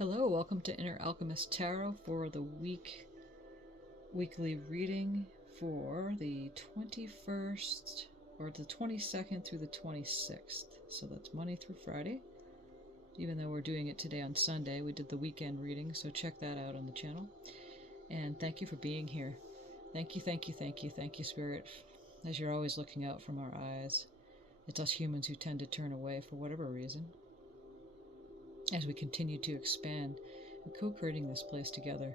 Hello, welcome to Inner Alchemist Tarot for the weekly reading for the 21st or the 22nd through the 26th. So that's Monday through Friday. Even though we're doing it today on Sunday, we did the weekend reading, so check that out on the channel. And thank you for being here. Thank you, thank you, thank you, thank you, Spirit, as you're always looking out from our eyes. It's us humans who tend to turn away for whatever reason. As we continue to expand and co-creating this place together,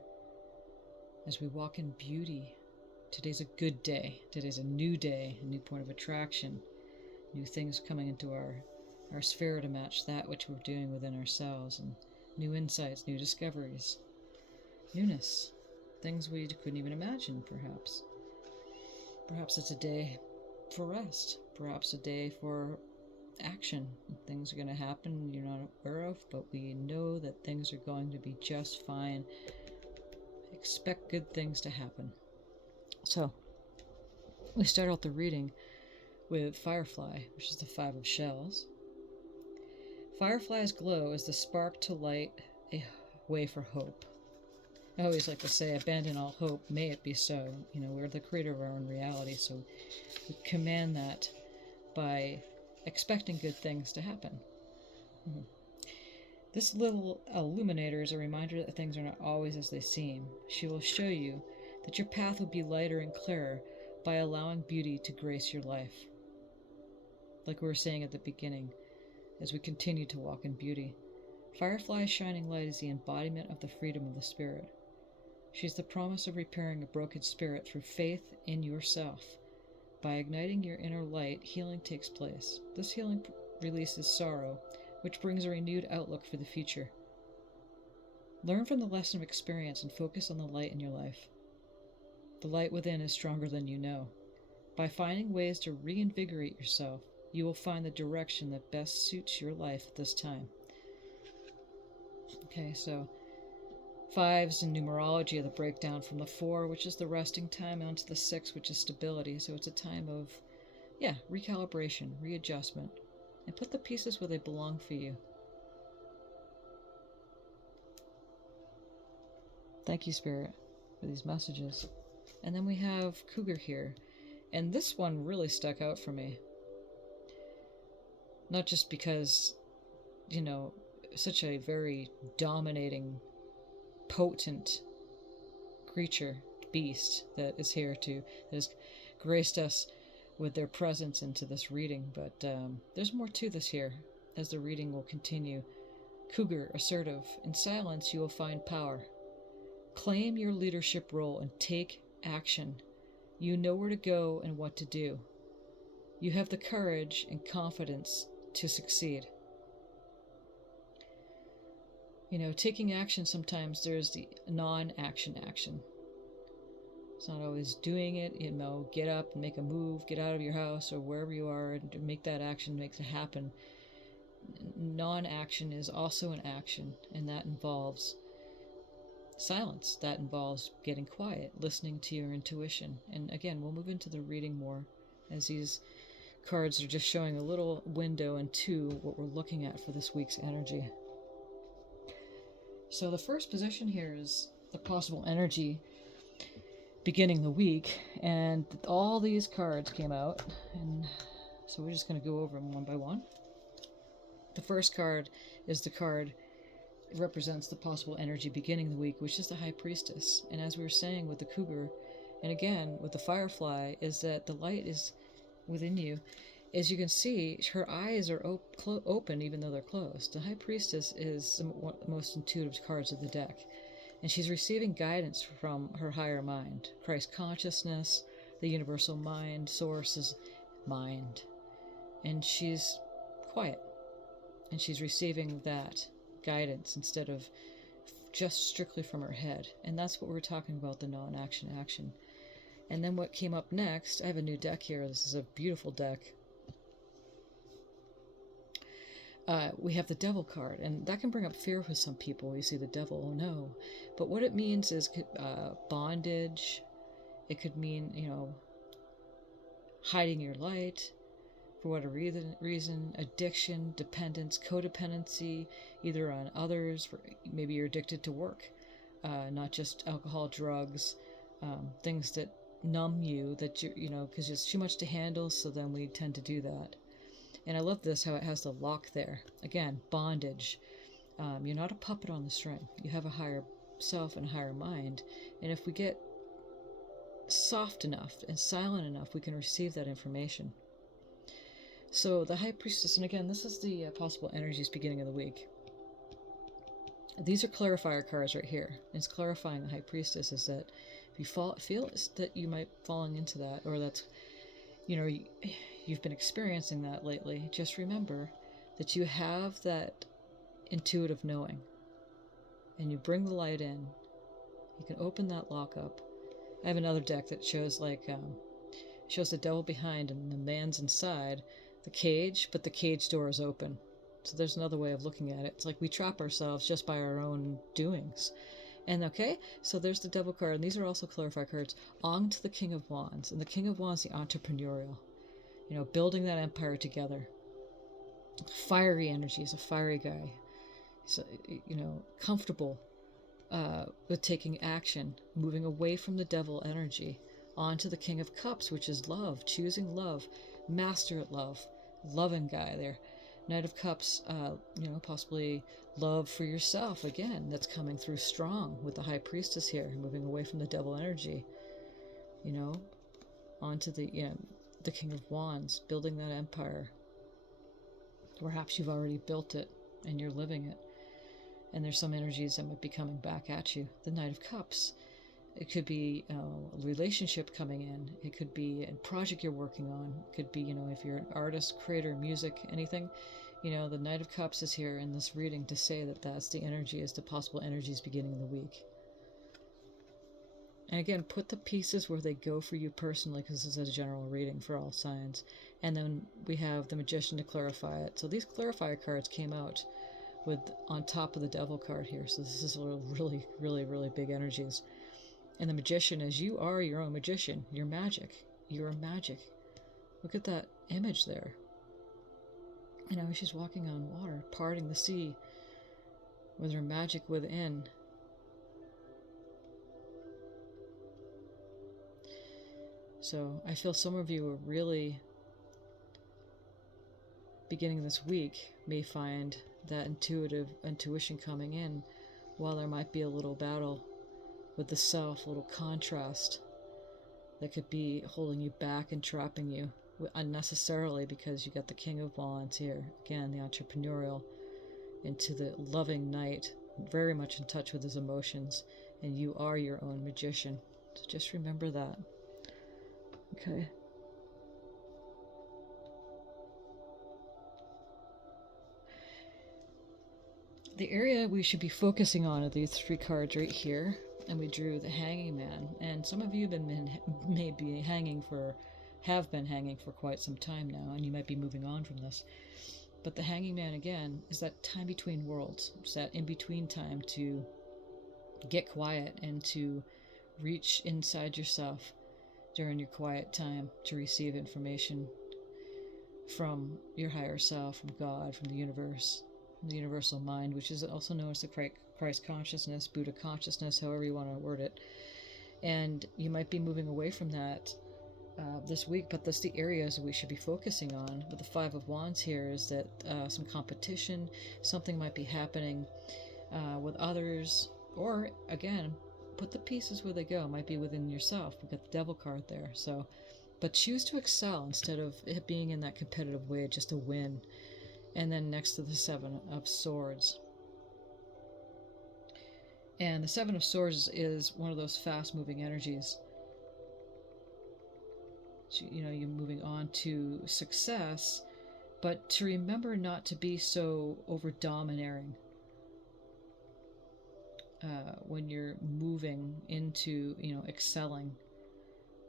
as we walk in beauty. Today's a good day. Today's a new day, a new point of attraction, new things coming into our sphere to match that which we're doing within ourselves, and new insights, new discoveries, newness, things we couldn't even imagine, perhaps. Perhaps it's a day for rest, perhaps a day for action. Things are going to happen you're not aware of, but we know that things are going to be just fine. Expect good things to happen. So, we start out the reading with Firefly, which is the 5 of Shells. Firefly's glow is the spark to light a way for hope. I always like to say, abandon all hope, may it be so. You know, we're the creator of our own reality, so we command that by expecting good things to happen. This little illuminator is a reminder that things are not always as they seem. She will show you that your path will be lighter and clearer by allowing beauty to grace your life. Like we were saying at the beginning, as we continue to walk in beauty, Firefly's shining light is the embodiment of the freedom of the spirit. She's the promise of repairing a broken spirit through faith in yourself. By igniting your inner light, healing takes place. This healing releases sorrow, which brings a renewed outlook for the future. Learn from the lesson of experience and focus on the light in your life. The light within is stronger than you know. By finding ways to reinvigorate yourself, you will find the direction that best suits your life at this time. Okay, so 5s in numerology are the breakdown from the 4, which is the resting time, onto the 6, which is stability. So it's a time of, recalibration, readjustment, and put the pieces where they belong for you. Thank you, Spirit, for these messages. And then we have Cougar here, and this one really stuck out for me. Not just because, such a very dominating, potent creature, beast that is here that has graced us with their presence into this reading, but there's more to this here as the reading will continue. Cougar, assertive. In silence you will find power. Claim your leadership role and take action. You know where to go and what to do. You have the courage and confidence to succeed. Taking action, sometimes there's the non-action action. It's not always doing it, get up and make a move, get out of your house or wherever you are and make that action, make it happen. Non-action is also an action, and that involves silence. That involves getting quiet, listening to your intuition. And again, we'll move into the reading more as these cards are just showing a little window into what we're looking at for this week's energy. So the first position here is the possible energy beginning the week, and all these cards came out, and so we're just going to go over them one by one. The first card is the card, it represents the possible energy beginning the week, which is the High Priestess. And as we were saying with the Cougar, and again with the Firefly, is that the light is within you. As you can see, her eyes are open even though they're closed. The High Priestess is one of the most intuitive cards of the deck. And she's receiving guidance from her higher mind. Christ consciousness, the universal mind, source is mind. And she's quiet. And she's receiving that guidance instead of just strictly from her head. And that's what we're talking about, the non-action action. And then what came up next, I have a new deck here. This is a beautiful deck. We have the Devil card, and that can bring up fear for some people. You see the Devil, oh no. But what it means is bondage. It could mean, hiding your light. for whatever reason, addiction, dependence, codependency, either on others, maybe you're addicted to work, not just alcohol, drugs, things that numb you, that you know, because it's too much to handle, so then we tend to do that. And I love this, how it has the lock there. Again, bondage. You're not a puppet on the string. You have a higher self and a higher mind. And if we get soft enough and silent enough, we can receive that information. So the High Priestess, and again, this is the possible energies beginning of the week. These are clarifier cards right here. It's clarifying the High Priestess is that if you feel that you might falling into that, or that's, you know, you've been experiencing that lately, just remember that you have that intuitive knowing, and you bring the light in. You can open that lock up. I have another deck that shows shows the devil behind and the man's inside the cage, but the cage door is open. So there's another way of looking at it. It's like we trap ourselves just by our own doings. And okay, so there's the devil card, and these are also clarify cards. On to the King of Wands, and the King of Wands, the entrepreneurial, you know, building that empire together. Fiery energy, is a fiery guy. He's, you know, comfortable with taking action, moving away from the devil energy, onto the King of Cups, which is love, choosing love, master at love, loving guy there. Knight of Cups, you know, possibly love for yourself, again, that's coming through strong with the High Priestess here, moving away from the devil energy, you know, onto the, you know, the King of Wands, building that empire. Perhaps you've already built it and you're living it. And there's some energies that might be coming back at you. The Knight of Cups. It could be a relationship coming in. It could be a project you're working on. It could be, you know, if you're an artist, creator, music, anything. You know, the Knight of Cups is here in this reading to say that that's the energy, is the possible energies beginning of the week. And again, put the pieces where they go for you personally, because this is a general reading for all signs. And then we have the Magician to clarify it. So these clarifier cards came out with on top of the devil card here. So this is really, really, really big energies. And the Magician is, you are your own magician. You're magic. You're magic. Look at that image there. You know, she's walking on water, parting the sea with her magic within. So I feel some of you are really, beginning this week, may find that intuition coming in, while there might be a little battle with the self, a little contrast that could be holding you back and trapping you unnecessarily, because you got the King of Wands here. Again, the entrepreneurial into the loving knight, very much in touch with his emotions, and you are your own magician. So just remember that. Okay. The area we should be focusing on are these three cards right here, and we drew the Hanging Man. And some of you have been hanging for quite some time now, and you might be moving on from this. But the Hanging Man, again, is that time between worlds. It's that in-between time to get quiet and to reach inside yourself during your quiet time to receive information from your higher self, from God, from the universe, from the universal mind, which is also known as the Christ consciousness, Buddha consciousness, however you want to word it. And you might be moving away from that this week, but that's the areas we should be focusing on. With the Five of Wands here is that some competition, something might be happening with others, or again, put the pieces where they go. It might be within yourself. We've got the Devil card there. So, but choose to excel instead of it being in that competitive way, just to win. And then next to the Seven of Swords. And the Seven of Swords is one of those fast-moving energies. So, you know, you're moving on to success, but to remember not to be so over-domineering when you're moving into, you know, excelling,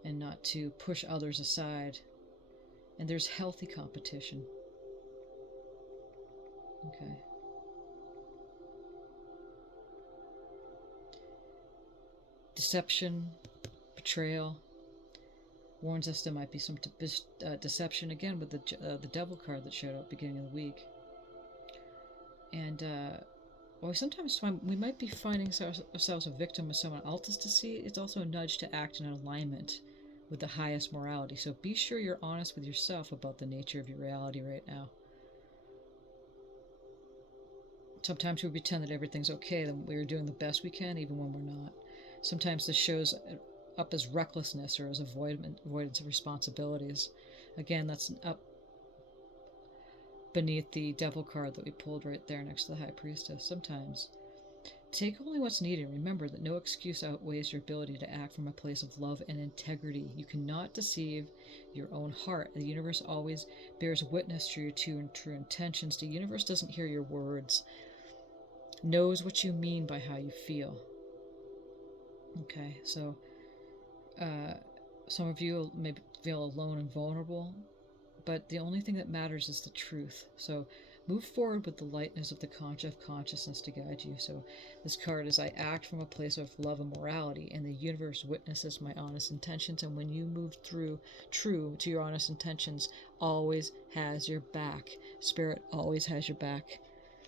and not to push others aside. And there's healthy competition. Okay. Deception, betrayal, warns us there might be some deception again with the devil card that showed up beginning of the week. And or sometimes we might be finding ourselves a victim of someone else's deceit. It's also a nudge to act in alignment with the highest morality. So be sure you're honest with yourself about the nature of your reality right now. Sometimes we pretend that everything's okay, that we're doing the best we can even when we're not. Sometimes this shows up as recklessness or as avoidance of responsibilities. Again, that's up beneath the devil card that we pulled right there next to the high priestess. Sometimes take only what's needed. Remember that no excuse outweighs your ability to act from a place of love and integrity. You cannot deceive your own heart. The universe always bears witness to your true intentions. The universe doesn't hear your words, knows what you mean by how you feel. Okay, so some of you may feel alone and vulnerable, but the only thing that matters is the truth. So move forward with the lightness of the consciousness to guide you. So this card is, I act from a place of love and morality, and the universe witnesses my honest intentions. And when you move through true to your honest intentions, always has your back. Spirit always has your back.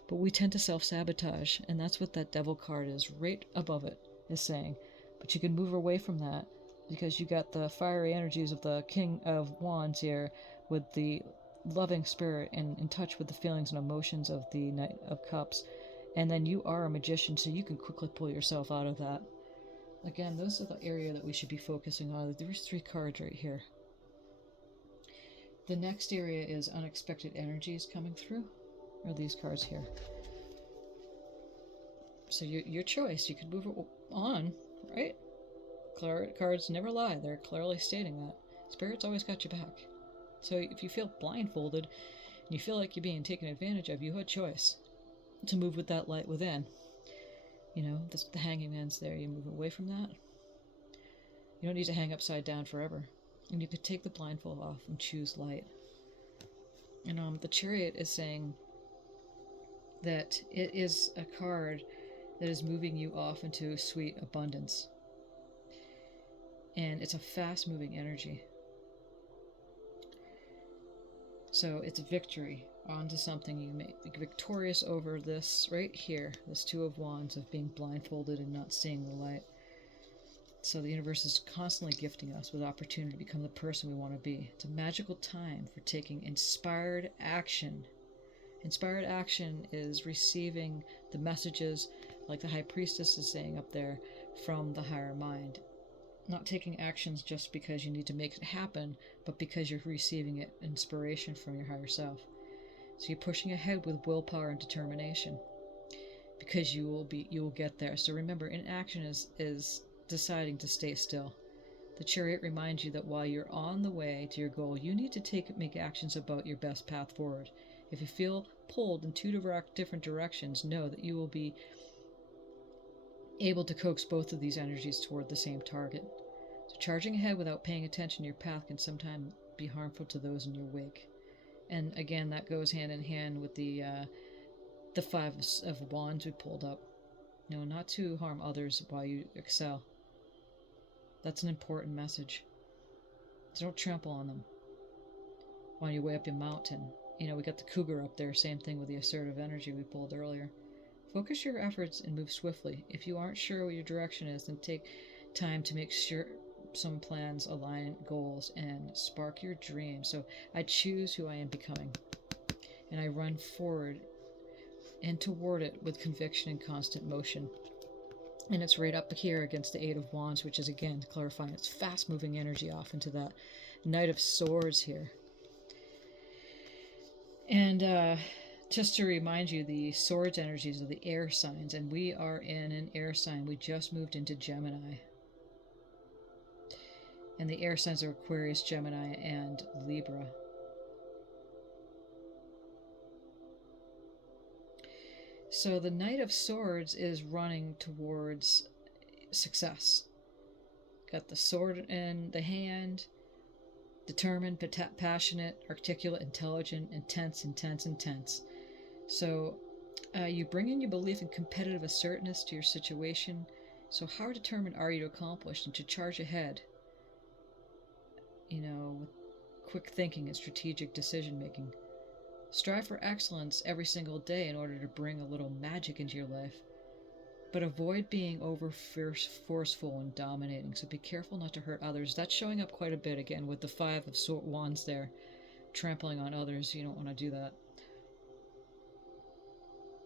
But we tend to self-sabotage, and that's what that devil card is right above it is saying. But you can move away from that because you got the fiery energies of the King of Wands here with the loving spirit and in touch with the feelings and emotions of the Knight of Cups. And then you are a magician, so you can quickly pull yourself out of that. Again, those are the area that we should be focusing on. There's 3 cards right here. The next area is unexpected energies coming through, or these cards here. So your choice. You could move on, right? Cards never lie. They're clearly stating that. Spirit's always got your back. So if you feel blindfolded and you feel like you're being taken advantage of, you had choice to move with that light within. You know, the hanging man's there. You move away from that. You don't need to hang upside down forever. And you could take the blindfold off and choose light. And the Chariot is saying that it is a card that is moving you off into sweet abundance. And it's a fast-moving energy. So it's victory onto something. You may be victorious over this right here, this 2 of Wands of being blindfolded and not seeing the light. So the universe is constantly gifting us with opportunity to become the person we want to be. It's a magical time for taking inspired action. Inspired action is receiving the messages, like the High Priestess is saying up there, from the higher mind. Not taking actions just because you need to make it happen, but because you're receiving it inspiration from your higher self. So you're pushing ahead with willpower and determination, because you will get there. So remember, inaction is deciding to stay still. The Chariot reminds you that while you're on the way to your goal, you need to make actions about your best path forward. If you feel pulled in 2 different directions, know that you will be able to coax both of these energies toward the same target. So charging ahead without paying attention to your path can sometimes be harmful to those in your wake. And again, that goes hand in hand with the 5 of Wands we pulled up. No, not to harm others while you excel. That's an important message. So don't trample on them on your way up your mountain. You know, we got the cougar up there, same thing with the assertive energy we pulled earlier. Focus your efforts and move swiftly. If you aren't sure what your direction is, then take time to make sure some plans align goals and spark your dreams. So I choose who I am becoming, and I run forward and toward it with conviction and constant motion. And it's right up here against the 8 of Wands, which is again clarifying its fast-moving energy off into that Knight of Swords here. And just to remind you, the Swords energies are the air signs, and we are in an air sign. We just moved into Gemini. And the air signs are Aquarius, Gemini, and Libra. So the Knight of Swords is running towards success. Got the sword in the hand, determined, passionate, articulate, intelligent, intense. So you bring in your belief in competitive assertiveness to your situation. So how determined are you to accomplish and to charge ahead? with quick thinking and strategic decision making. Strive for excellence every single day in order to bring a little magic into your life. But avoid being over forceful and dominating. So be careful not to hurt others. That's showing up quite a bit again with the Five of Wands there. Trampling on others. You don't want to do that.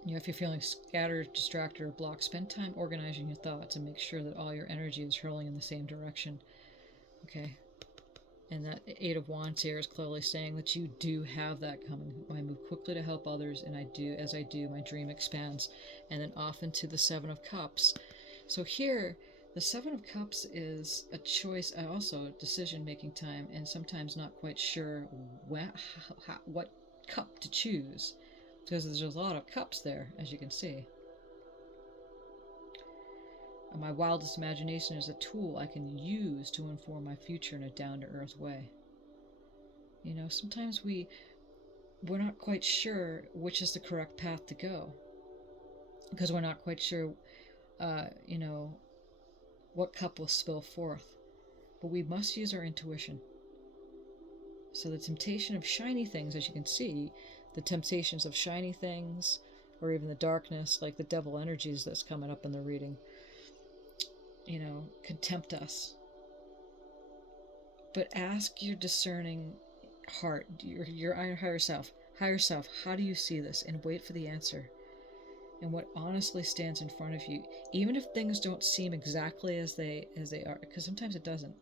If you're feeling scattered, distracted, or blocked, spend time organizing your thoughts and make sure that all your energy is hurling in the same direction. Okay? And that Eight of Wands here is clearly saying that you do have that coming. I move quickly to help others, and as I do, my dream expands. And then off into the Seven of Cups. So here, the Seven of Cups is a choice, also decision-making time, and sometimes not quite sure what cup to choose. Because there's a lot of cups there, as you can see. My wildest imagination is a tool I can use to inform my future in a down-to-earth way. Sometimes we're not quite sure which is the correct path to go. Because we're not quite sure, what cup will spill forth. But we must use our intuition. So the temptation of shiny things, as you can see, the temptations of shiny things, or even the darkness, like the devil energies that's coming up in the reading, can tempt us. But ask your discerning heart, your higher self, how do you see this? And wait for the answer. And what honestly stands in front of you, even if things don't seem exactly as they are, because sometimes it doesn't.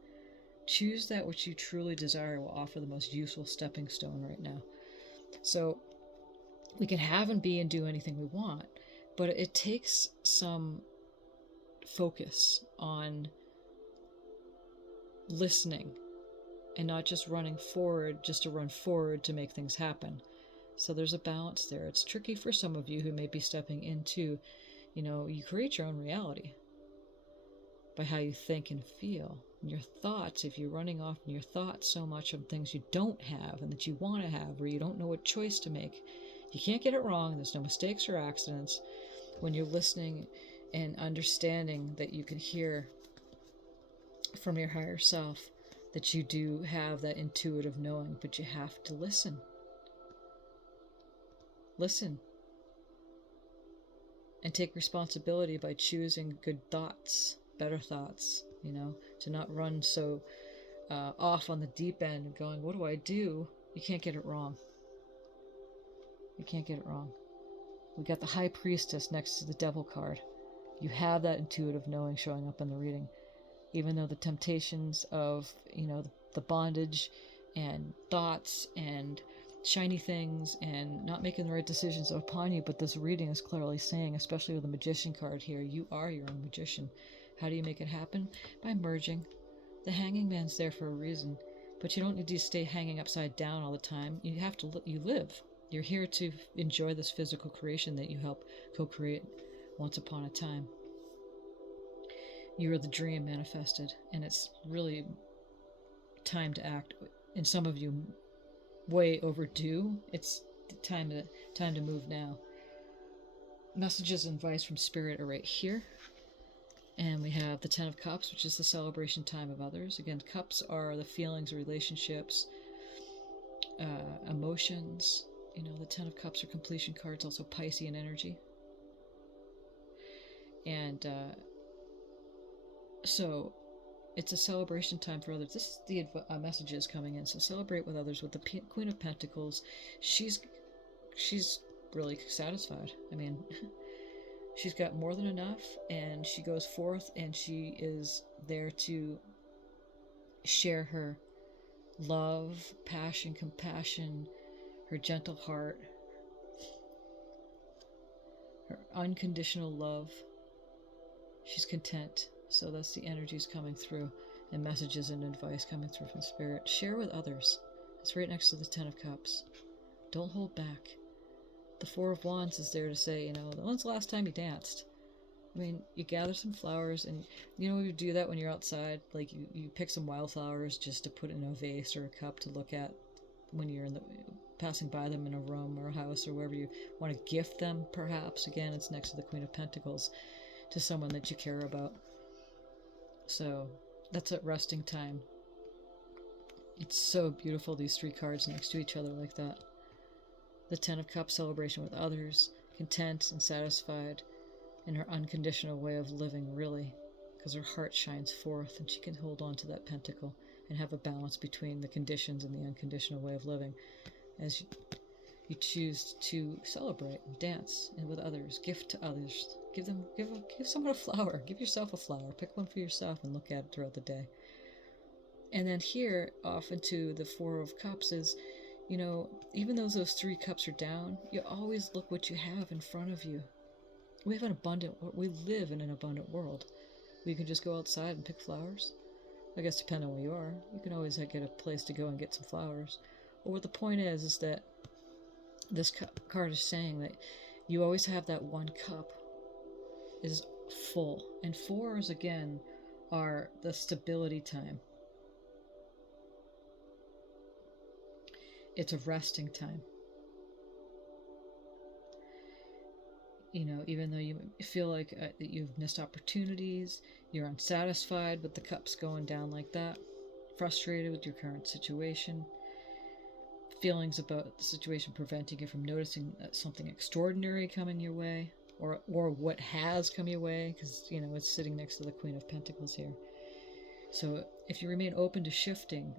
Choose that which you truly desire will offer the most useful stepping stone right now. So we can have and be and do anything we want, but it takes some focus on listening and not just running forward just to run forward to make things happen. So there's a balance there. It's tricky for some of you who may be stepping into, you create your own reality by how you think and feel. And your thoughts, if you're running off in your thoughts so much on things you don't have and that you want to have, or you don't know what choice to make, you can't get it wrong. There's no mistakes or accidents when you're listening and understanding that you can hear from your higher self that you do have that intuitive knowing, but you have to listen. Listen. And take responsibility by choosing good thoughts, better thoughts, to not run so off on the deep end and going, what do I do? You can't get it wrong. You can't get it wrong. We got the High Priestess next to the Devil card. You have that intuitive knowing showing up in the reading. Even though the temptations of, the bondage and thoughts and shiny things and not making the right decisions are upon you, but this reading is clearly saying, especially with the Magician card here, you are your own magician. How do you make it happen? By merging. The Hanging Man's there for a reason, but you don't need to stay hanging upside down all the time. You have to, you live. You're here to enjoy this physical creation that you help co-create once upon a time. You are the dream manifested, and it's really time to act. And some of you way overdue. It's time to move now. Messages and advice from Spirit are right here. And we have the Ten of Cups, which is the celebration time of others. Again, cups are the feelings, relationships, emotions. The Ten of Cups are completion cards, also Piscean energy. And so it's a celebration time for others. This is the messages coming in. So celebrate with others. With the Queen of Pentacles, she's really satisfied. She's got more than enough, and she goes forth, and she is there to share her love, passion, compassion, her gentle heart, her unconditional love. She's content. So that's the energies coming through, and messages and advice coming through from Spirit. Share with others. It's right next to the Ten of Cups. Don't hold back. The Four of Wands is there to say, when's the last time you danced? You gather some flowers, and you do that when you're outside. Like you pick some wildflowers just to put in a vase or a cup to look at when you're passing by them in a room or a house or wherever you want to gift them, perhaps. Again, it's next to the Queen of Pentacles, to someone that you care about. So that's at resting time. It's so beautiful, these three cards next to each other like that. The Ten of Cups, celebration with others, content and satisfied in her unconditional way of living, really, because her heart shines forth and she can hold on to that pentacle and have a balance between the conditions and the unconditional way of living as you choose to celebrate and dance and with others, gift to others. Give someone a flower. Give yourself a flower. Pick one for yourself and look at it throughout the day. And then here, off into the Four of Cups is, even though those three cups are down, you always look what you have in front of you. We live in an abundant world. We can just go outside and pick flowers. I guess depending on where you are, you can always get a place to go and get some flowers. But what the point is that this card is saying that you always have that one cup is full. And fours, again, are the stability time. It's a resting time. Even though you feel like that you've missed opportunities, you're unsatisfied with the cups going down like that, frustrated with your current situation, feelings about the situation preventing you from noticing something extraordinary coming your way, or what has come your way, because, it's sitting next to the Queen of Pentacles here. So if you remain open to shifting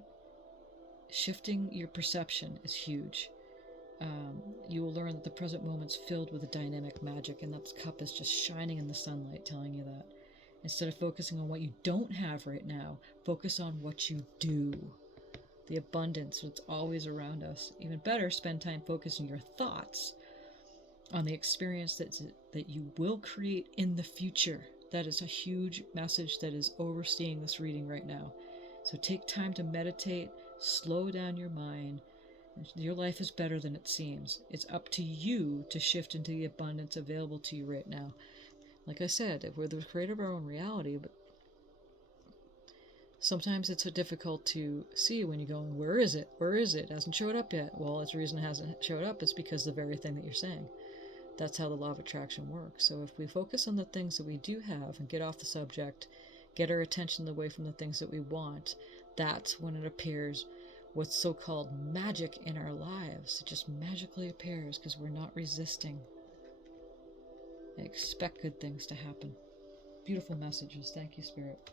your perception is huge. You will learn that the present moment's filled with a dynamic magic, and that cup is just shining in the sunlight, telling you that. Instead of focusing on what you don't have right now, focus on what you do. The abundance that's always around us. Even better, spend time focusing your thoughts on the experience that you will create in the future. That is a huge message that is overseeing this reading right now. So take time to meditate, slow down your mind. Your life is better than it seems. It's up to you to shift into the abundance available to you right now. Like I said, we're the creator of our own reality, but sometimes it's difficult to see when you're going, where is it? Where is it? It hasn't showed up yet. Well, it's the reason it hasn't showed up is because the very thing that you're saying. That's how the law of attraction works. So if we focus on the things that we do have and get off the subject, get our attention away from the things that we want, that's when it appears what's so-called magic in our lives. It just magically appears because we're not resisting. I expect good things to happen. Beautiful messages. Thank you, Spirit.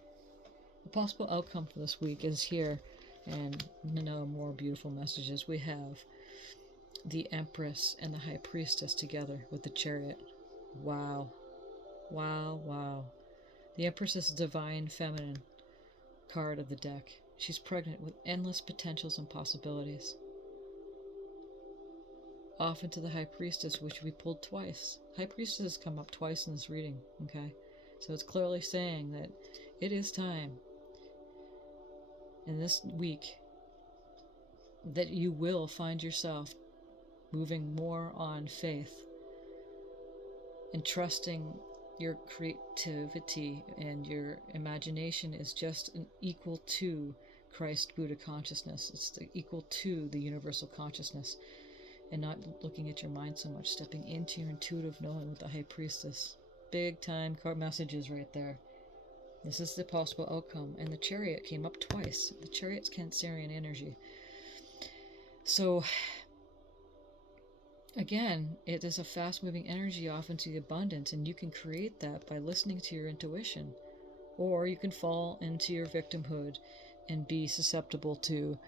The possible outcome for this week is here, and more beautiful messages. We have the Empress and the High Priestess together with the Chariot. Wow. Wow, wow. The Empress is a divine feminine card of the deck. She's pregnant with endless potentials and possibilities. Off into the High Priestess, which we pulled twice. High Priestess has come up twice in this reading, okay? So it's clearly saying that it is time in this week that you will find yourself moving more on faith and trusting your creativity and your imagination is just equal to Christ Buddha consciousness. It's equal to the universal consciousness, and not looking at your mind so much, stepping into your intuitive knowing with the High Priestess. Big time messages right there. This is the possible outcome. And the Chariot came up twice. The Chariot's Cancerian energy. So again, it is a fast-moving energy off into the abundance, and you can create that by listening to your intuition. Or you can fall into your victimhood and be susceptible to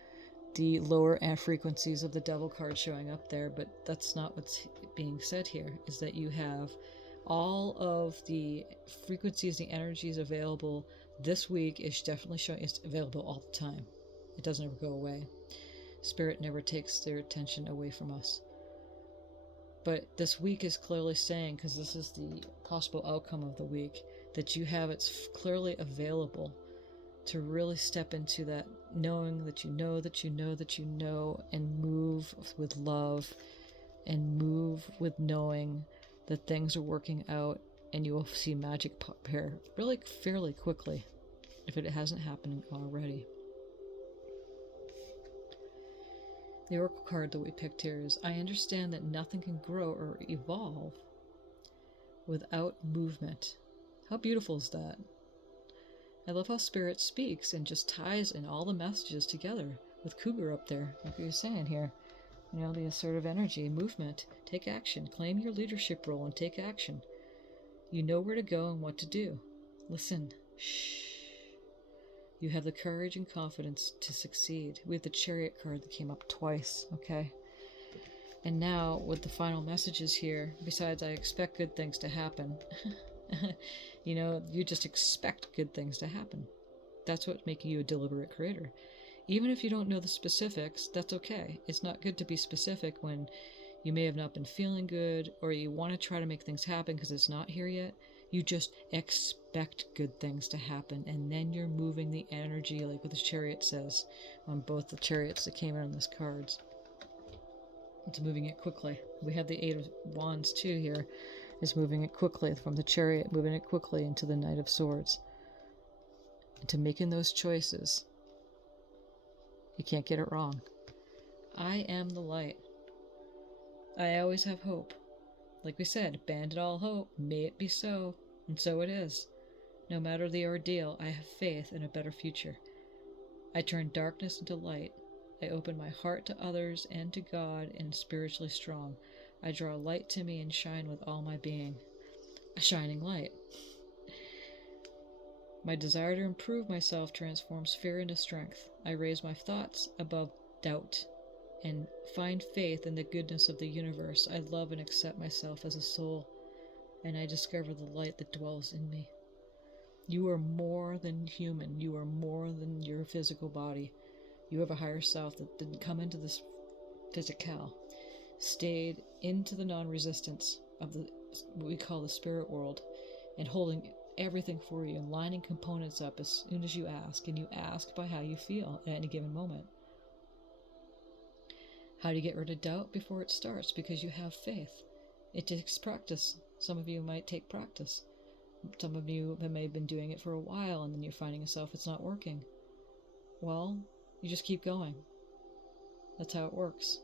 the lower frequencies of the devil card showing up there. But that's not what's being said here, is that you have all of the frequencies, the energies available this week is definitely showing. It's available all the time. It doesn't ever go away. Spirit never takes their attention away from us. But this week is clearly saying, because this is the possible outcome of the week, that you have it's clearly available to really step into that knowing that you know that you know that you know, and move with love and move with knowing that things are working out, and you will see magic appear really fairly quickly if it hasn't happened already. The Oracle card that we picked here is, I understand that nothing can grow or evolve without movement. How beautiful is that? I love how Spirit speaks and just ties in all the messages together. with Cougar up there, like we were saying here. You know, the assertive energy, movement, take action, claim your leadership role and take action. You know where to go and what to do. Listen, shh. You have the courage and confidence to succeed. We have the Chariot card that came up twice, okay? And now, with the final messages here, besides I expect good things to happen, you know, you just expect good things to happen. That's what's making you a deliberate creator. Even if you don't know the specifics, that's okay. It's not good to be specific when you may have not been feeling good or you want to try to make things happen because it's not here yet. You just expect good things to happen, and then you're moving the energy, like what the Chariot says on both the chariots that came out on these cards. It's moving it quickly. We have the Eight of Wands too here, is moving it quickly from the Chariot, moving it quickly into the Knight of Swords. Into making those choices. You can't get it wrong. I am the light. I always have hope. Like we said, abandon all hope, may it be so, and so it is. No matter the ordeal, I have faith in a better future. I turn darkness into light. I open my heart to others and to God and am spiritually strong. I draw light to me and shine with all my being. A shining light. My desire to improve myself transforms fear into strength. I raise my thoughts above doubt and find faith in the goodness of the universe. I love and accept myself as a soul, and I discover the light that dwells in me. You are more than human. You are more than your physical body. You have a higher self that didn't come into this physical, stayed into the non-resistance of what we call the spirit world, and holding everything for you and lining components up as soon as you ask, and you ask by how you feel at any given moment. How do you get rid of doubt before it starts? Because you have faith. It takes practice. Some of you might take practice. Some of you may have been doing it for a while and then you're finding yourself it's not working. Well, you just keep going. That's how it works.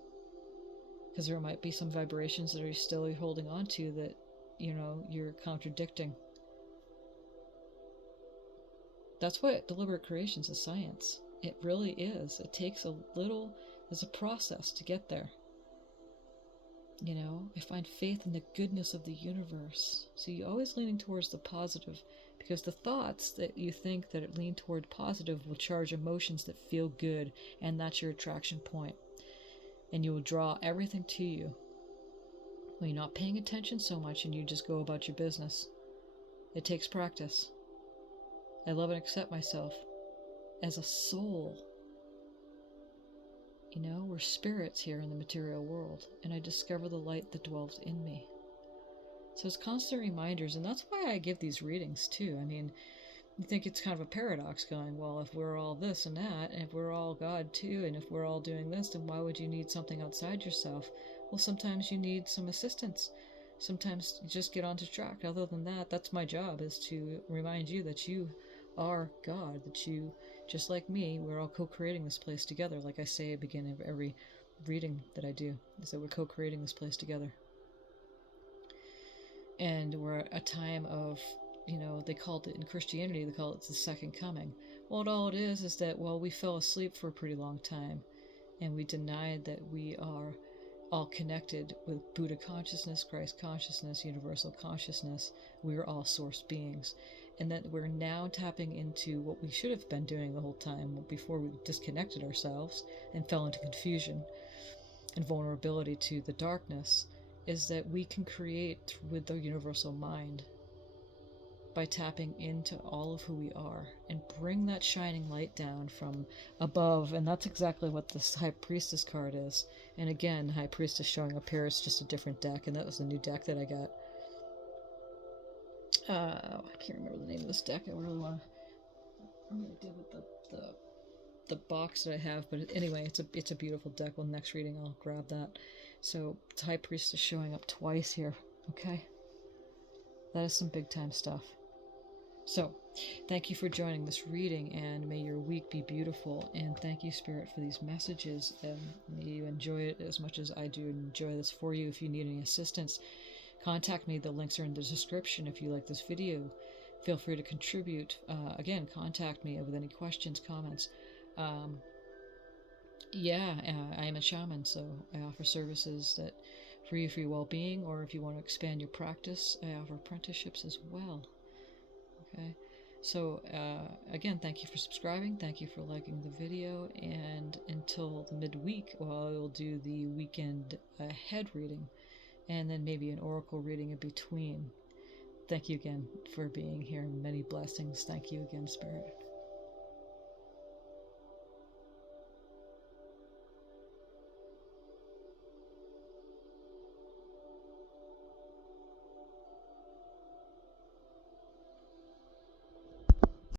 Because there might be some vibrations that are still holding on to that, you know, you're contradicting. That's what deliberate creation is, a science. It really is. It takes there's a process to get there. You know, I find faith in the goodness of the universe. So you're always leaning towards the positive, because the thoughts that you think that lean toward positive will charge emotions that feel good, and that's your attraction point. And you will draw everything to you when you're not paying attention so much and you just go about your business. It takes practice. I love and accept myself as a soul. You know, we're spirits here in the material world, and I discover the light that dwells in me. So it's constant reminders, and that's why I give these readings too. I mean, you think it's kind of a paradox going, well, if we're all this and that, and if we're all God too, and if we're all doing this, then why would you need something outside yourself? Well, sometimes you need some assistance. Sometimes you just get onto track. Other than that, that's my job, is to remind you that you are God, that you, just like me, we're all co-creating this place together. Like I say at the beginning of every reading that I do, is that we're co-creating this place together. And we're at a time of, you know, they called it in Christianity, they call it the second coming. Well, all it is that, well, we fell asleep for a pretty long time, and we denied that we are all connected with Buddha consciousness, Christ consciousness, universal consciousness. We're all source beings. And that we're now tapping into what we should have been doing the whole time before we disconnected ourselves and fell into confusion and vulnerability to the darkness, is that we can create with the universal mind by tapping into all of who we are and bring that shining light down from above. And that's exactly what this High Priestess card is. And again, High Priestess showing up here, it's just a different deck, and that was the new deck that I got. I can't remember the name of this deck. I really want to. I'm gonna deal with the box that I have, but anyway, it's a beautiful deck. Well, next reading I'll grab that. So it's High Priestess showing up twice here. Okay, that is some big time stuff. So, thank you for joining this reading, and may your week be beautiful. And thank you, Spirit, for these messages. And may you enjoy it as much as I do enjoy this for you. If you need any assistance, contact me. The links are in the description. If you like this video, feel free to contribute. Again, contact me with any questions, comments. Yeah, I am a shaman, so I offer services that for you for your well-being, or if you want to expand your practice, I offer apprenticeships as well. Okay, so again, thank you for subscribing, thank you for liking the video, and until the midweek, well, I will do the weekend ahead reading, and then maybe an oracle reading in between. Thank you again for being here. Many blessings. Thank you again, Spirit.